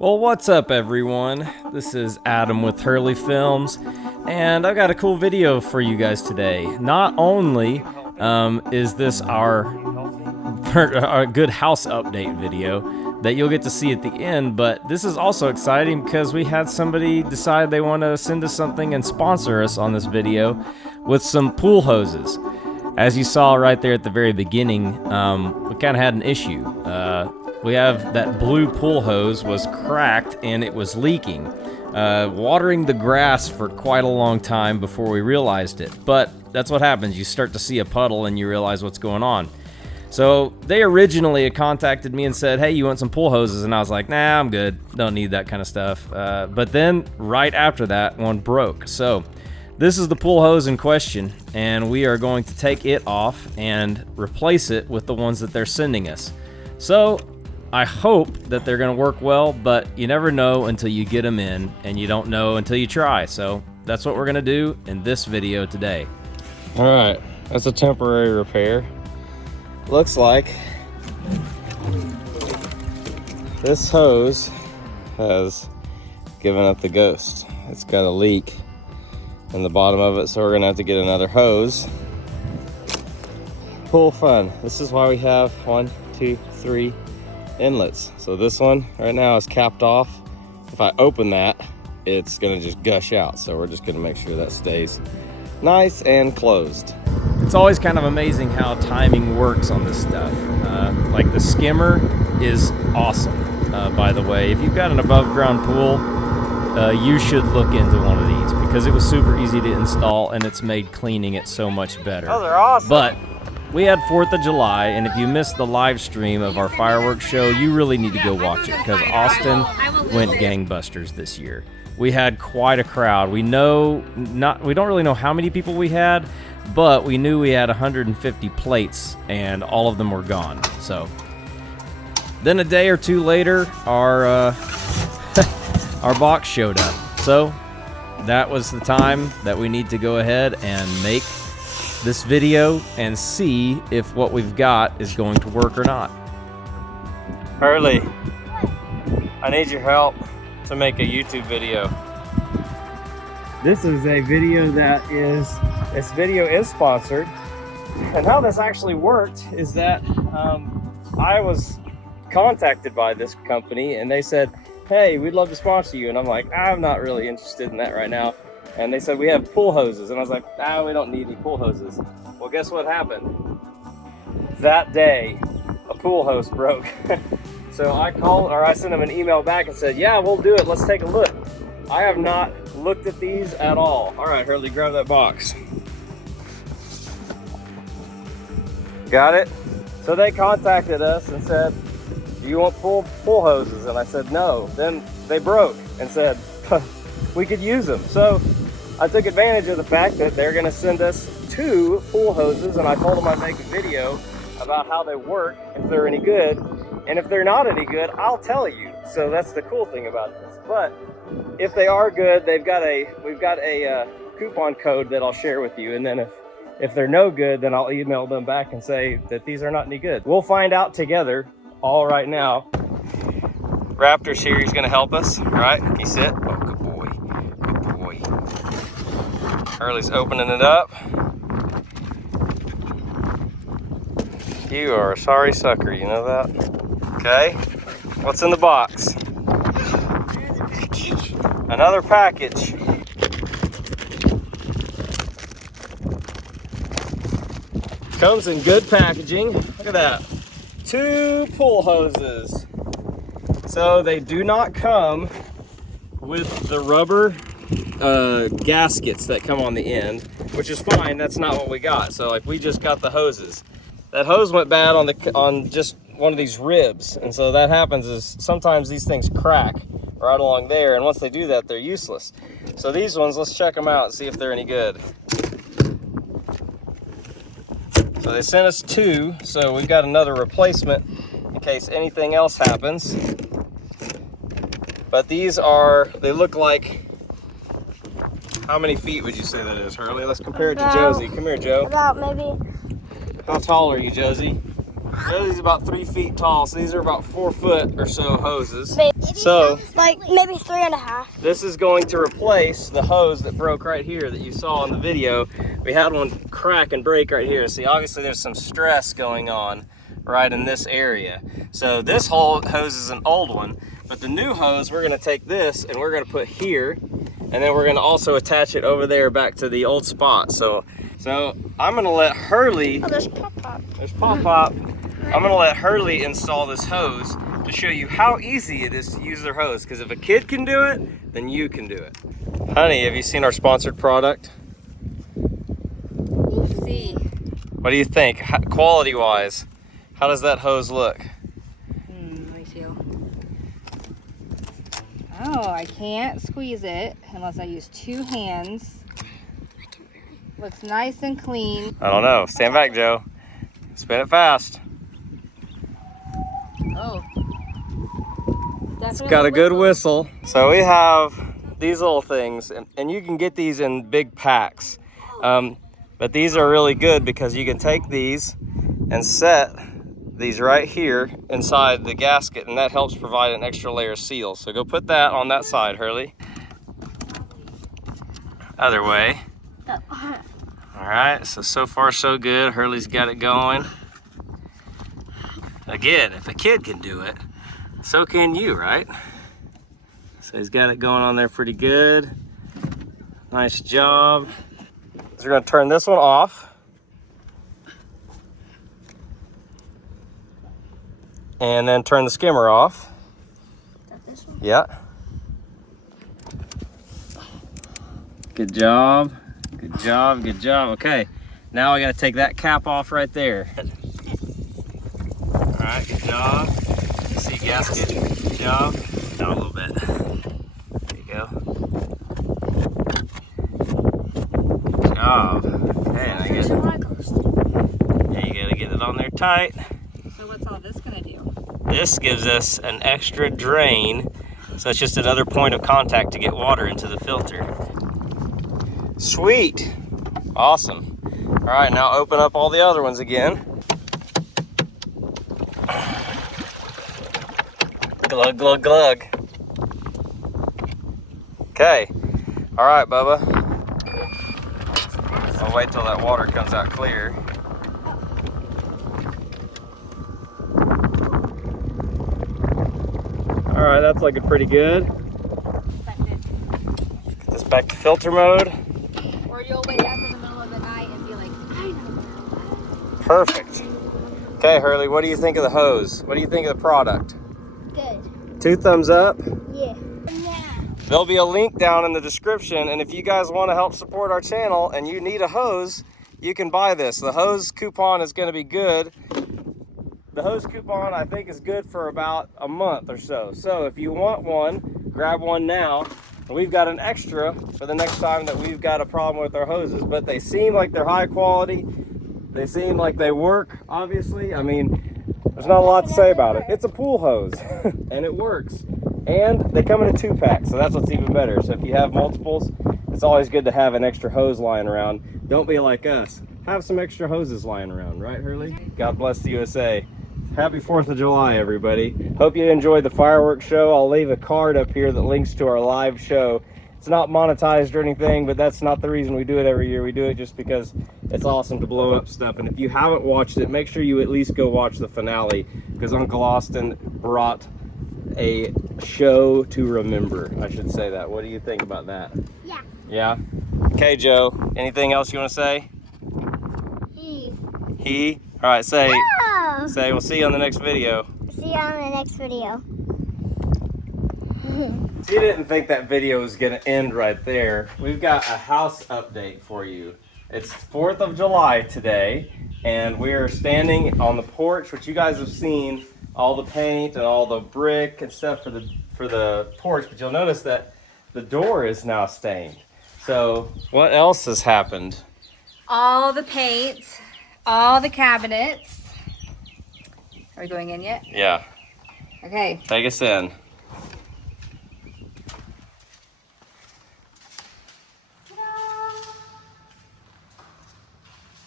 Well, what's up, everyone? This is Adam with Hurley Films, and I've got a cool video for you guys today. Not only is this our good house update video that you'll get to see at the end, but this is also exciting because we had somebody decide they want to send us something and sponsor us on this video with some pool hoses. As you saw right there at the very beginning, we kind of had an issue. We have that blue pool hose was cracked and it was leaking, watering the grass for quite a long time before we realized it. But that's what happens. You start to see a puddle and you realize what's going on. So they originally had contacted me and said, hey, you want some pool hoses? And I was like, nah, I'm good. Don't need that kind of stuff. But then right after that, one broke. So this is the pool hose in question, and we are going to take it off and replace it with the ones that they're sending us. So I hope that they're going to work well, but you never know until you get them in, and you don't know until you try. So that's what we're going to do in this video today. All right, that's a temporary repair. Looks like this hose has given up the ghost. It's got a leak in the bottom of it, so we're going to have to get another hose. Pool fun. This is why we have 1, 2, 3 inlets. So this one right now is capped off. If I open that, it's gonna just gush out. So we're just gonna make sure that stays nice and closed. It's always kind of amazing how timing works on this stuff. Like the skimmer is awesome. By the way, if you've got an above ground pool, you should look into one of these because it was super easy to install and it's made cleaning it so much better. Oh, they're awesome. But we had 4th of July, and if you missed the live stream of our fireworks show, you really need to go watch it because Austin went gangbusters this year. We had quite a crowd. We don't really know how many people we had, but we knew we had 150 plates, and all of them were gone. So then a day or two later, our our box showed up. So that was the time that we need to go ahead and make this video and see if what we've got is going to work or not. Hurley, I need your help to make a YouTube video. This is a video this video is sponsored. And how this actually worked is that I was contacted by this company and they said, hey, we'd love to sponsor you. And I'm like, I'm not really interested in that right now. And they said, we have pool hoses. And I was like, we don't need any pool hoses. Well, guess what happened? That day, a pool hose broke. So I sent them an email back and said, yeah, we'll do it. Let's take a look. I have not looked at these at all. All right, Hurley, grab that box. Got it? So they contacted us and said, do you want pool hoses? And I said, no. Then they broke and said, we could use them. So I took advantage of the fact that they're gonna send us 2 pool hoses, and I told them I'd make a video about how they work, if they're any good, and if they're not any good, I'll tell you. So that's the cool thing about this. But if they are good, we've got a coupon code that I'll share with you, and then if they're no good, then I'll email them back and say that these are not any good. We'll find out together all right now. Raptor's here, he's gonna help us, right? Can you sit? Oh, good boy. Good boy. Hurley's opening it up. You are a sorry sucker, you know that? Okay. What's in the box? Another package. Comes in good packaging. Look at that. 2 pool hoses. So they do not come with the rubber gaskets that come on the end, which is fine. That's not what we got. So like we just got the hoses. That hose went bad on just one of these ribs, and so that happens is sometimes these things crack right along there, and once they do that, they're useless. So these ones, let's check them out and see if they're any good. So they sent us 2, so we've got another replacement in case anything else happens. But they look like, how many feet would you say that is, Hurley? Let's compare it to Josie. Come here, Joe. About maybe. How tall are you, Josie? Lily's about 3 feet tall, so these are about 4 foot or so hoses. Maybe So, like maybe 3.5. this is going to replace the hose that broke right here that you saw in the video. We had one crack and break right here. See, obviously there's some stress going on right in this area. So this whole hose is an old one, but the new hose, we're gonna take this and we're gonna put here, and then we're gonna also attach it over there back to the old spot. So I'm gonna let Hurley, Oh, there's Pop-Pop. there's Pop-Pop. I'm gonna let Hurley install this hose to show you how easy it is to use their hose. Because if a kid can do it, then you can do it. Honey, have you seen our sponsored product? Let's see. What do you think, quality-wise? How does that hose look? Let me feel. Oh, I can't squeeze it unless I use 2 hands. Looks nice and clean. I don't know. Stand back, Joe. Spin it fast. Oh. It's got a good whistle. So we have these little things, and you can get these in big packs. But these are really good because you can take these and set these right here inside the gasket, and that helps provide an extra layer of seal. So go put that on that side, Hurley. Other way. All right, so far so good. Hurley's got it going. Again, if a kid can do it, so can you, right? So he's got it going on there pretty good. Nice job. So we're gonna turn this one off. And then turn the skimmer off. This one? Yeah. Good job. Good job, good job. Okay, now I gotta take that cap off right there. All right, good job. See gasket, good job. Down a little bit. There you go. Good job. Okay, and I get, yeah, you gotta get it on there tight. So what's all this gonna do? This gives us an extra drain, so it's just another point of contact to get water into the filter. Sweet. Awesome. All right, now open up all the other ones again. Glug, glug, glug. Okay. All right, Bubba. I'll wait till that water comes out clear. All right, that's looking pretty good. Get this back to filter mode. Or you'll wake up in the middle of the night and be like, I know. Perfect. Okay, Hurley, what do you think of the hose? What do you think of the product? Good. 2 thumbs up. Yeah. There'll be a link down in the description, and if you guys want to help support our channel and you need a hose, you can buy this. The hose coupon is going to be good. The hose coupon, I think, is good for about a month or so. So if you want one, grab one now. And we've got an extra for the next time that we've got a problem with our hoses. But they seem like they're high quality. They seem like they work, obviously. I mean, there's not a lot to say about it. It's a pool hose, and it works. And they come in a 2-pack, so that's what's even better. So if you have multiples, it's always good to have an extra hose lying around. Don't be like us. Have some extra hoses lying around, right, Hurley? God bless the USA. Happy 4th of July, everybody. Hope you enjoyed the fireworks show. I'll leave a card up here that links to our live show. It's not monetized or anything, but that's not the reason we do it every year. We do it just because it's awesome to blow up stuff. And if you haven't watched it, make sure you at least go watch the finale, because Uncle Austin brought a show to remember. I should say that. What do you think about that? Yeah. Yeah? Okay, Joe. Anything else you want to say? He? All right, say, say, we'll see you on the next video. See you on the next video. So you didn't think that video was going to end right there. We've got a house update for you. It's 4th of July today, and we are standing on the porch, which you guys have seen all the paint and all the brick and stuff for the porch, but you'll notice that the door is now stained. So what else has happened? All the paint, all the cabinets. Are we going in yet? Yeah. Okay. Take us in.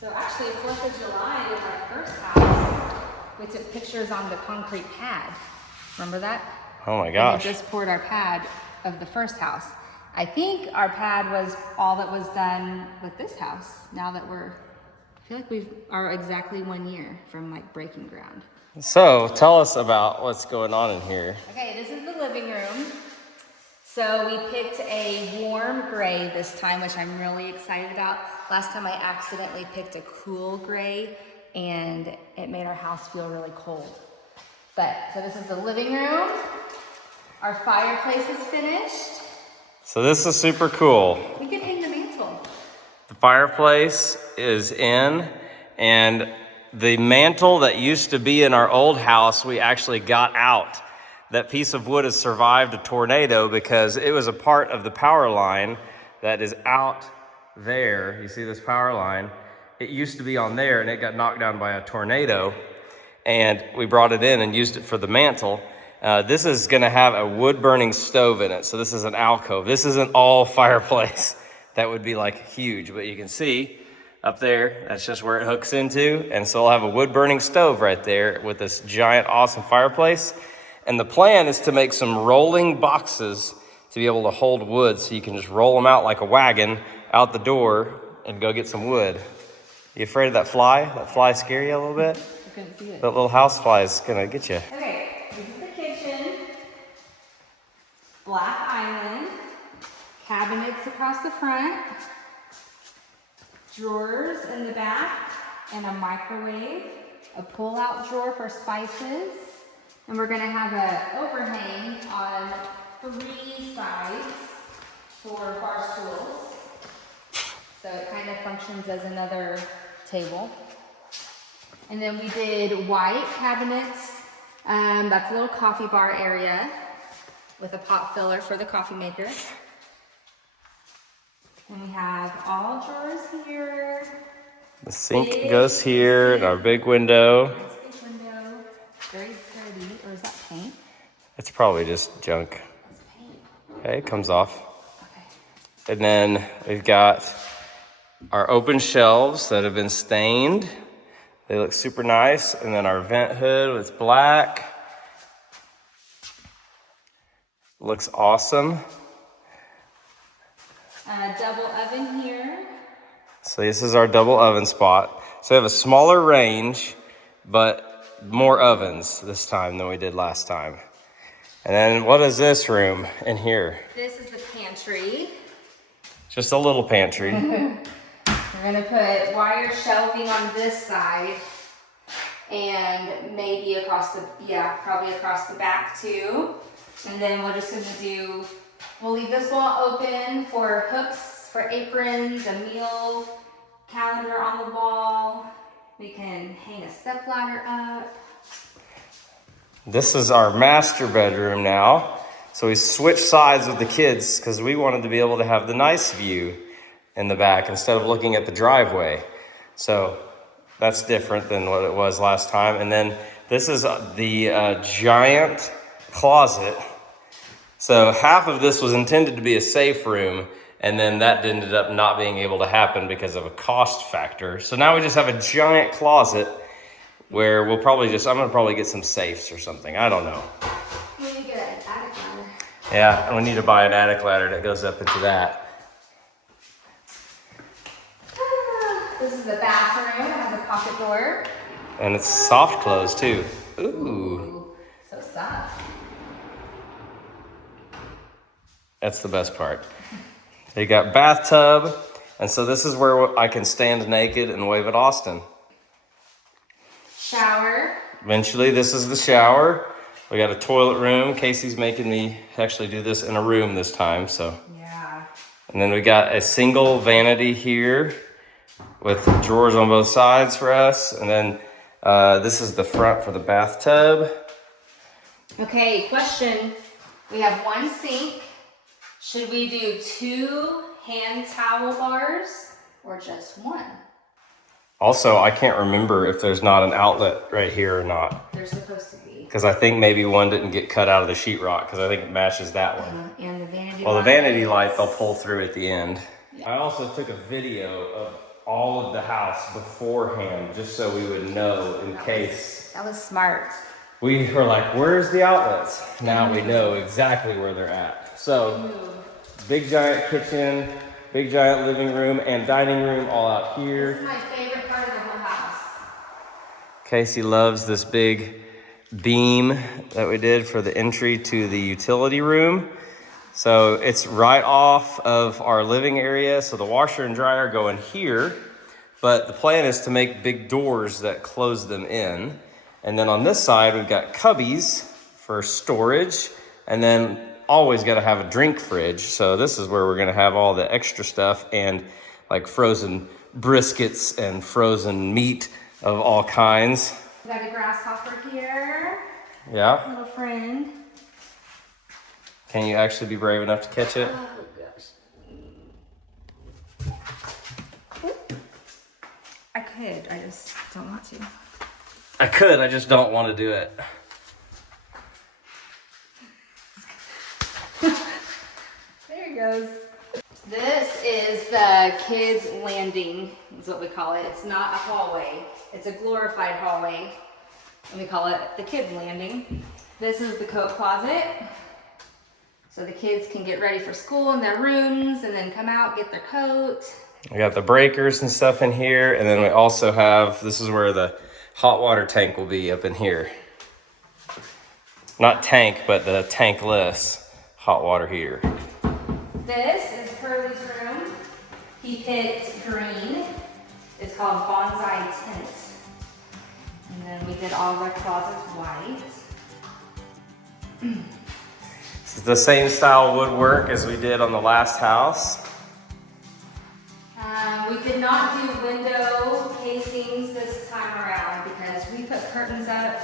So actually, 4th of July is our first house with pictures on the concrete pad. Remember that? Oh my We gosh. just poured our pad of the first house. I think our pad was all that was done with this house. Now that I feel like we are exactly 1 year from like breaking ground. So tell us about what's going on in here. Okay, this is the living room. So we picked a warm gray this time, which I'm really excited about. Last time I accidentally picked a cool gray and it made our house feel really cold. So this is the living room. Our fireplace is finished. So this is super cool. We can hang the mantle. The fireplace is in, and the mantle that used to be in our old house, we actually got out. That piece of wood has survived a tornado because it was a part of the power line that is out there. You see this power line? It used to be on there and it got knocked down by a tornado, and we brought it in and used it for the mantle. This is gonna have a wood burning stove in it. So this is an alcove. This isn't all fireplace. That would be like huge, but you can see up there, that's just where it hooks into. And so we'll have a wood burning stove right there with this giant, awesome fireplace. And the plan is to make some rolling boxes to be able to hold wood, so you can just roll them out like a wagon out the door and go get some wood. You afraid of that fly? That fly scare you a little bit? I couldn't see it. That little house fly is gonna get you. Okay, this is the kitchen. Black island. Cabinets across the front. Drawers in the back. And a microwave. A pull-out drawer for spices. And we're gonna have an overhang on 3 sides for bar stools. So it kind of functions as another table. And then we did white cabinets. That's a little coffee bar area with a pot filler for the coffee maker. And we have all drawers here. The sink goes here, and our big window. Nice big window. Very pretty. Or is that paint? It's probably just junk. That's paint. Okay, it comes off. Okay. And then we've got our open shelves that have been stained. They look super nice. And then our vent hood was black. Looks awesome. Double oven here. So this is our double oven spot. So we have a smaller range, but more ovens this time than we did last time. And then what is this room in here? This is the pantry. Just a little pantry. We're gonna put wire shelving on this side and maybe probably across the back too. And then we're just gonna we'll leave this wall open for hooks, for aprons, a meal calendar on the wall. We can hang a step ladder up. This is our master bedroom now. So we switched sides with the kids because we wanted to be able to have the nice view in the back instead of looking at the driveway. So that's different than what it was last time. And then this is the giant closet. So half of this was intended to be a safe room, and then that ended up not being able to happen because of a cost factor. So now we just have a giant closet where I'm gonna probably get some safes or something. I don't know. We need to get an attic ladder. Yeah, and we need to buy an attic ladder that goes up into that. This is the bathroom. It has a pocket door. And it's soft close too. Ooh. So soft. That's the best part. You got bathtub, and so this is where I can stand naked and wave at Austin. Shower. Eventually, this is the shower. We got a toilet room. Casey's making me actually do this in a room this time, so. Yeah. And then we got a single vanity here with drawers on both sides for us. And then this is the front for the bathtub. Okay, question. We have one sink. Should we do 2 hand towel bars or just 1? Also, I can't remember if there's not an outlet right here or not. They're supposed to be. Because I think maybe one didn't get cut out of the sheetrock because I think it matches that one. And the vanity Well, the light. vanity light they'll pull through at the end. I also took a video of all of the house beforehand, just so we would know in case. That was smart. We were like, where's the outlets? Now we know exactly where they're at. So, big giant kitchen, big giant living room and dining room all out here. This is my favorite part of the whole house. Casey loves this big beam that we did for the entry to the utility room. So it's right off of our living area. So the washer and dryer go in here, but the plan is to make big doors that close them in. And then on this side, we've got cubbies for storage, and then always got to have a drink fridge. So this is where we're going to have all the extra stuff and like frozen briskets and frozen meat of all kinds. We got a grasshopper here. Yeah. Little friend. Can you actually be brave enough to catch it? Oh gosh. I could, I just don't want to. I could, I just don't want to do it. There he goes. This is the kids' landing, is what we call it. It's not a hallway. It's a glorified hallway. And we call it the kids' landing. This is the coat closet. So the kids can get ready for school in their rooms and then come out, get their coat. We got the breakers and stuff in here. And then we also have, this is where the hot water tank will be up in here. Not tank, but the tankless hot water heater. This is Curly's room. He picked green. It's called Bonsai Tint. And then we did all of our closets white. This is the same style woodwork as we did on the last house. We did not do window casings this time around because we put curtains up.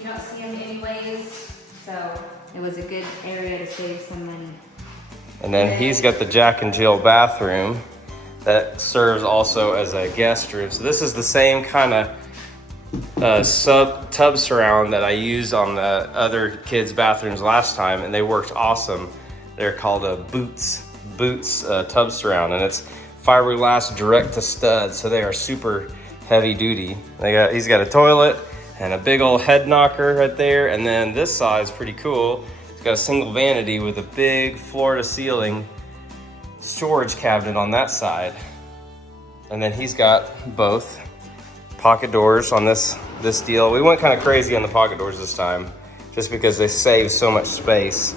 You don't see them anyways. So it was a good area to save some money. And then he's got the Jack and Jill bathroom that serves also as a guest room. So this is the same kind of tub surround that I used on the other kids' bathrooms last time, and they worked awesome. They're called a Boots tub surround, and it's fiberglass direct to stud, so they are super heavy duty. He's got a toilet and a big old head knocker right there, and then this side is pretty cool. It's got a single vanity with a big floor-to-ceiling storage cabinet on that side. And then he's got both pocket doors on this deal. We went kind of crazy on the pocket doors this time, just because they save so much space.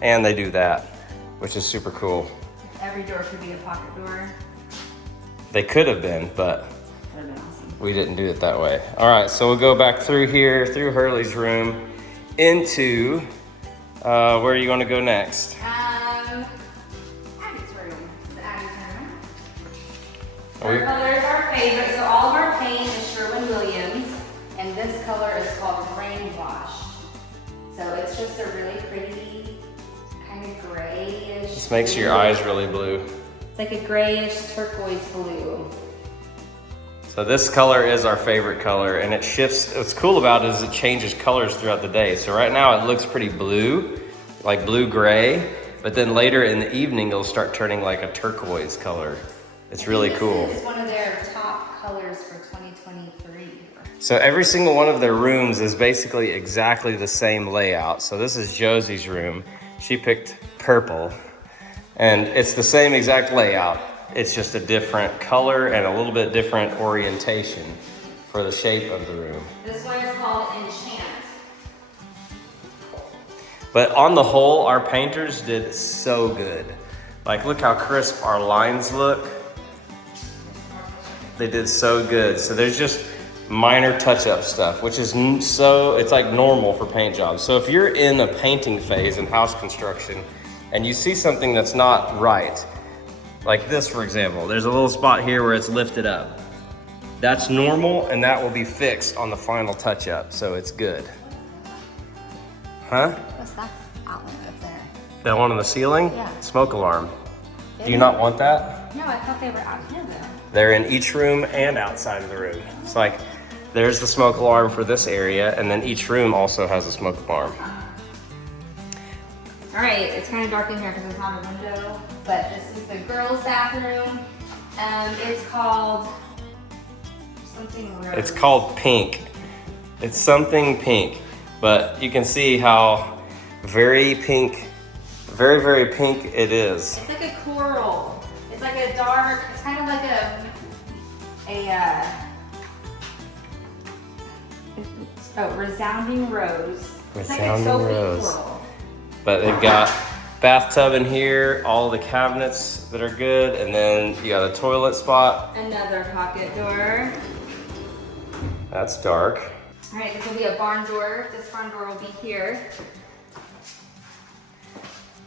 And they do that, which is super cool. Every door could be a pocket door. They could have been, but That would have been awesome. we didn't do it that way. All right, so we'll go back through here, through Hurley's room, into, where are you gonna go next? Abby's room. This is Abby's room. Are we- Our colors are favorite. So all of our paint is Sherwin-Williams, and this color is called Rain Wash. So it's just a really pretty, kind of grayish. This makes your blue. eyes really blue. It's like a grayish turquoise blue. So this color is our favorite color, and it shifts. What's cool about it is it changes colors throughout the day. So right now it looks pretty blue, like blue-gray, but then later in the evening it'll start turning like a turquoise color. It's really cool. This is one of their top colors for 2023. So every single one of their rooms is basically exactly the same layout. So this is Josie's room. She picked purple, and it's the same exact layout. It's just a different color and a little bit different orientation for the shape of the room. This one is called Enchant. But on the whole, our painters did so good. Like, look how crisp our lines look. They did so good. So there's just minor touch-up stuff, which is it's like normal for paint jobs. So if you're in a painting phase in house construction and you see something that's not right, like this, for example, there's a little spot here where it's lifted up. That's normal, and that will be fixed on the final touch-up, so it's good. Huh? What's that outlet up there? That one on the ceiling? Yeah. Smoke alarm. Do you not want that? No, I thought they were out here though. They're in each room and outside of the room. It's like, there's the smoke alarm for this area, and then each room also has a smoke alarm. All right, it's kind of dark in here because it's not a window, but this is the girls' bathroom. It's called something rose. It's called Pink. It's something pink, but you can see how very pink, very pink it is. It's like a coral. It's like a dark, it's kind of like resounding rose. It's like a Resounding taupe rose. coral. But they've got bathtub in here, all the cabinets that are good, and then you got a toilet spot. Another pocket door. That's dark. All right, this will be a barn door. This barn door will be here.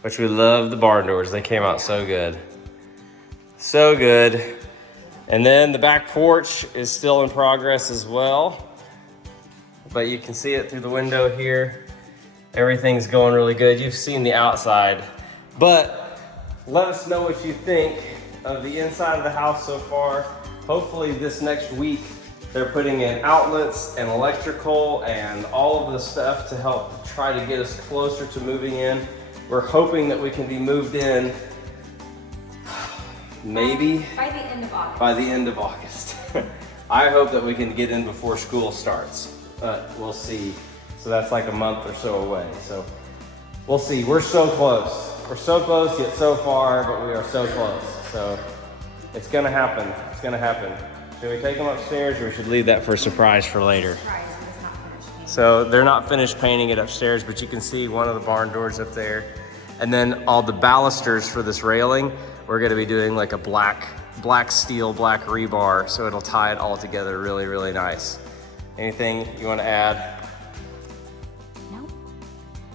Which we love the barn doors. They came out so good. So good. And then the back porch is still in progress as well. But you can see it through the window here. Everything's going really good. You've seen the outside. But let us know what you think of the inside of the house so far. Hopefully this next week, they're putting in outlets and electrical and all of the stuff to help try to get us closer to moving in. We're hoping that we can be moved in maybe By the end of August. by the end of August. I hope that we can get in before school starts, but we'll see. So that's like a month or so away. So we'll see. We're so close. We're so close yet so far, but we are so close. So it's gonna happen. It's gonna happen. Should we take them upstairs, or we should leave that for a surprise for later? Surprise, it's not finished painting. So they're not finished painting it upstairs, but you can see one of the barn doors up there. And then all the balusters for this railing, we're gonna be doing like a black steel, black rebar, so it'll tie it all together really nice. Anything you wanna add? Nope.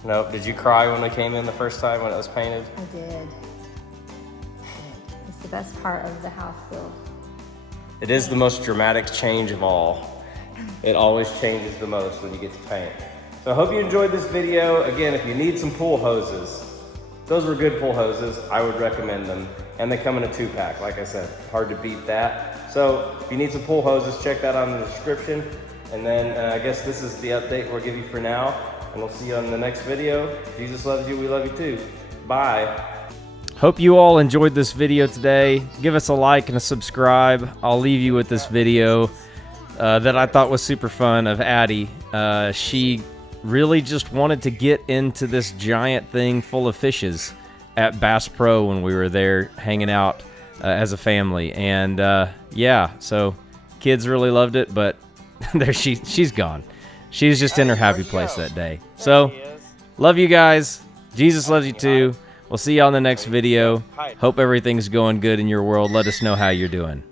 Nope. Did you cry when we came in the first time when it was painted? I did. It's the best part of the house build. It is the most dramatic change of all. It always changes the most when you get to paint. So I hope you enjoyed this video. Again, if you need some pool hoses, those were good pool hoses. I would recommend them. And they come in a 2-pack, like I said, hard to beat that. So if you need some pool hoses, check that out in the description. And then I guess this is the update we'll give you for now. And we'll see you on the next video. Jesus loves you, we love you too. Bye. Hope you all enjoyed this video today. Give us a like and a subscribe. I'll leave you with this video that I thought was super fun of Addie. She really just wanted to get into this giant thing full of fishes at Bass Pro when we were there hanging out as a family. And yeah, so kids really loved it, but there she's gone. She's just in her happy place that day. So love you guys. Jesus loves you too. We'll see you on the next video. Hope everything's going good in your world. Let us know how you're doing.